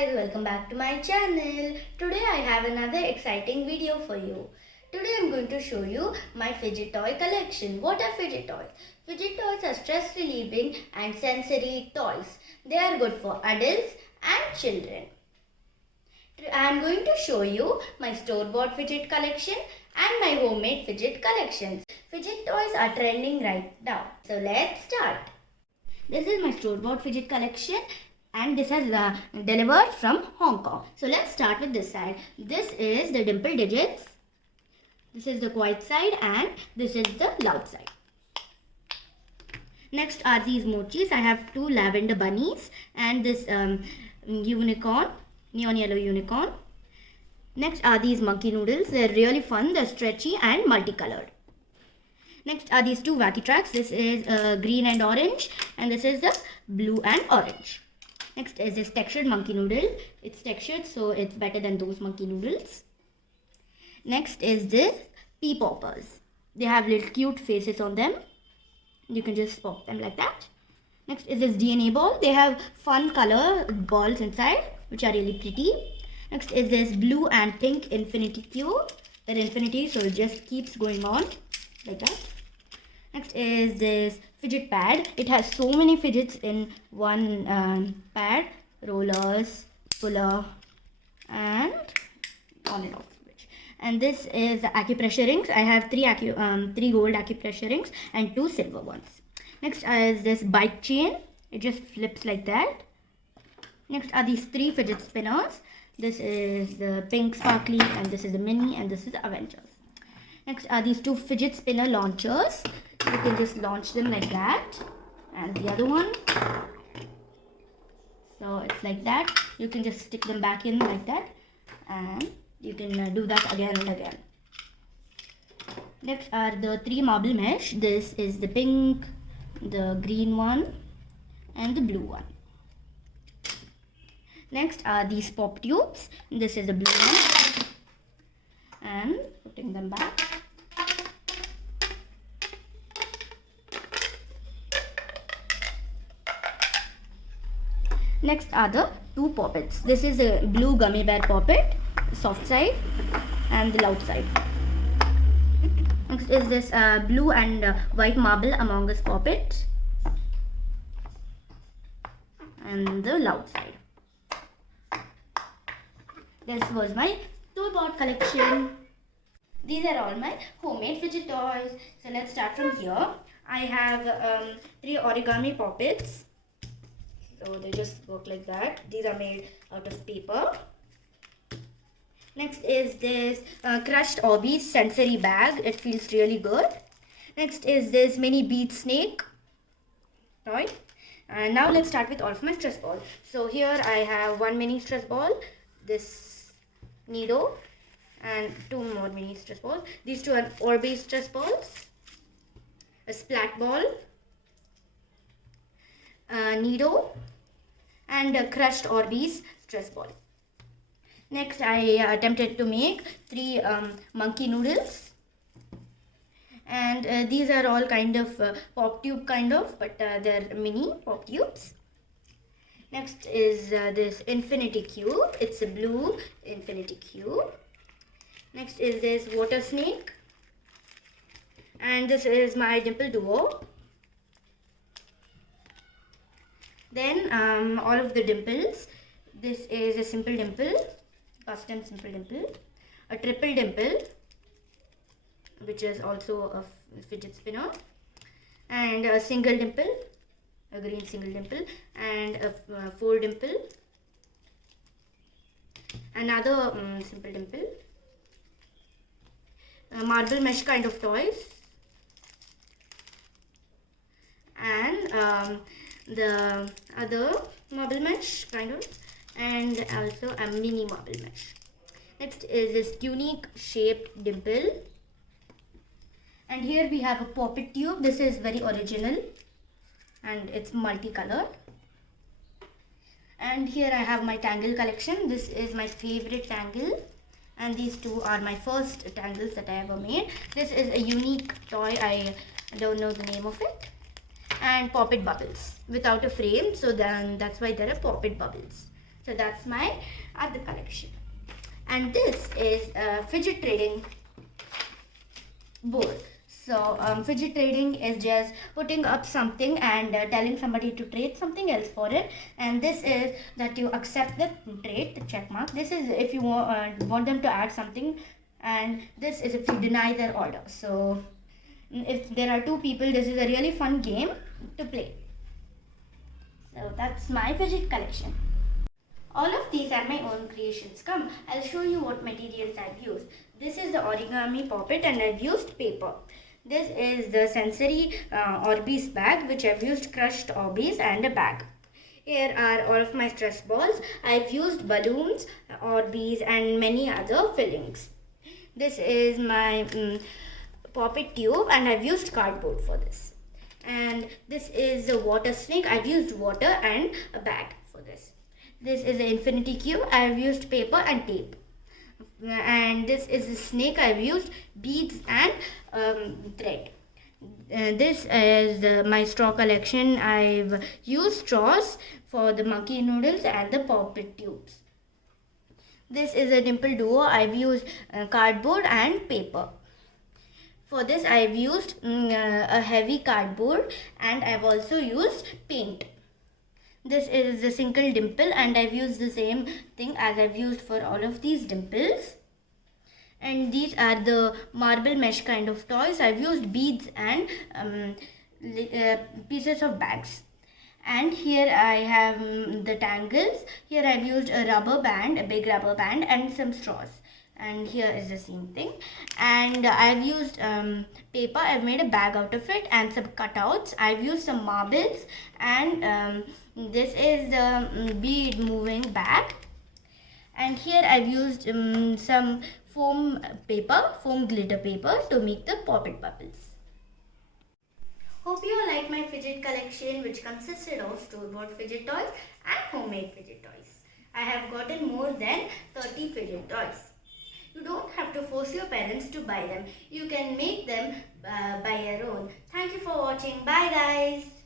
guys, welcome back to my channel. Today I have another exciting video for you. Today I'm going to show you my fidget toy collection. What are fidget toys? Fidget toys are stress relieving and sensory toys. They are good for adults and children. I'm going to show you my store-bought fidget collection and my homemade fidget collections. Fidget toys are trending right now. So let's start. This is my store-bought fidget collection and this has delivered from Hong Kong. So let's start with this side. This is the dimple digits. This is the quiet side and this is the loud side. Next are these mochis. I have two lavender bunnies and this unicorn, neon yellow unicorn. Next are these monkey noodles. They're really fun. They're stretchy and multicolored. Next are these two wacky tracks. This is green and orange and this is the blue and orange. Next is this textured monkey noodle. It's textured, so it's better than those monkey noodles. Next is this pea poppers. They have little cute faces on them. You can just pop them like that. Next is this DNA ball. They have fun color balls inside, which are really pretty. Next is this blue and pink infinity cube. They're infinity, so it just keeps going on like that. Next is this fidget pad. It has so many fidgets in one pad. Rollers, puller, and on and off switch. And this is the acupressure rings. I have three gold acupressure rings and two silver ones. Next is this bike chain. It just flips like that. Next are these three fidget spinners. This is the pink sparkly and this is the mini and this is the Avengers. Next are these two fidget spinner launchers. You can just launch them like that. And the other one. So it's like that. You can just stick them back in like that. And you can do that again and again. Next are the three marble mesh. This is the pink, the green one, and the blue one. Next are these pop tubes. This is the blue one. And putting them back. Next are the two poppets. This is a blue gummy bear poppet, soft side, and the loud side. Next is this blue and white marble Among Us poppet, and the loud side. This was my store-bought collection. These are all my homemade fidget toys. So let's start from here. I have three origami poppets. So they just work like that. These are made out of paper. Next is this crushed Orbeez sensory bag. It feels really good. Next is this mini bead snake toy. And now let's start with all of my stress balls. So here I have one mini stress ball, this Nido, and two more mini stress balls. These two are Orbeez stress balls, a splat ball, Nido, and a crushed Orbeez stress ball. Next I attempted to make three monkey noodles, and these are all kind of pop tube kind of, but they're mini pop tubes. Next is this infinity cube. It's a blue infinity cube. Next is this water snake, and this is my dimple duo. Then all of the dimples. This is a simple dimple, custom simple dimple, a triple dimple, which is also a fidget spinner, and a single dimple, a green single dimple, and a four dimple, another simple dimple, marble mesh kind of toys, and the other marble mesh kind of, and also a mini marble mesh. Next is this unique shaped dimple, and here we have a poppet tube. This is very original and it's multicolored. And here I have my tangle collection. This is my favorite tangle, and these two are my first tangles that I ever made. This is a unique toy. I don't know the name of it. And poppet bubbles without a frame, so then that's why there are poppet bubbles. So that's my other collection. And this is a fidget trading board. So fidget trading is just putting up something and telling somebody to trade something else for it. And this is that you accept the trade, the check mark. This is if you want them to add something, and this is if you deny their order. So if there are two people, this is a really fun game to play. So that's my fidget collection. All of these are my own creations. Come, I'll show you what materials I've used. This is the origami poppet and I've used paper. This is the sensory Orbeez bag, which I've used crushed Orbeez and a bag. Here are all of my stress balls. I've used balloons, Orbeez and many other fillings. This is my poppet tube and I've used cardboard for this. And this is a water snake. I've used water and a bag for this. This is an infinity cube. I have used paper and tape. And this is a snake. I have used beads and thread. This is my straw collection. I've used straws for the monkey noodles and the poppet tubes. This is a dimple duo. I've used cardboard and paper. For this I've used a heavy cardboard and I've also used paint. This is the single dimple and I've used the same thing as I've used for all of these dimples. And these are the marble mesh kind of toys. I've used beads and pieces of bags. And here I have the tangles. Here I've used a rubber band, a big rubber band and some straws. And here is the same thing. And I've used paper. I've made a bag out of it and some cutouts. I've used some marbles and this is the bead moving bag. And here I've used some foam glitter paper to make the poppet bubbles. Hope you all like my fidget collection, which consisted of store-bought fidget toys and homemade fidget toys. I have gotten more than 30 fidget toys. You don't have to force your parents to buy them. You can make them by your own. Thank you for watching. Bye guys.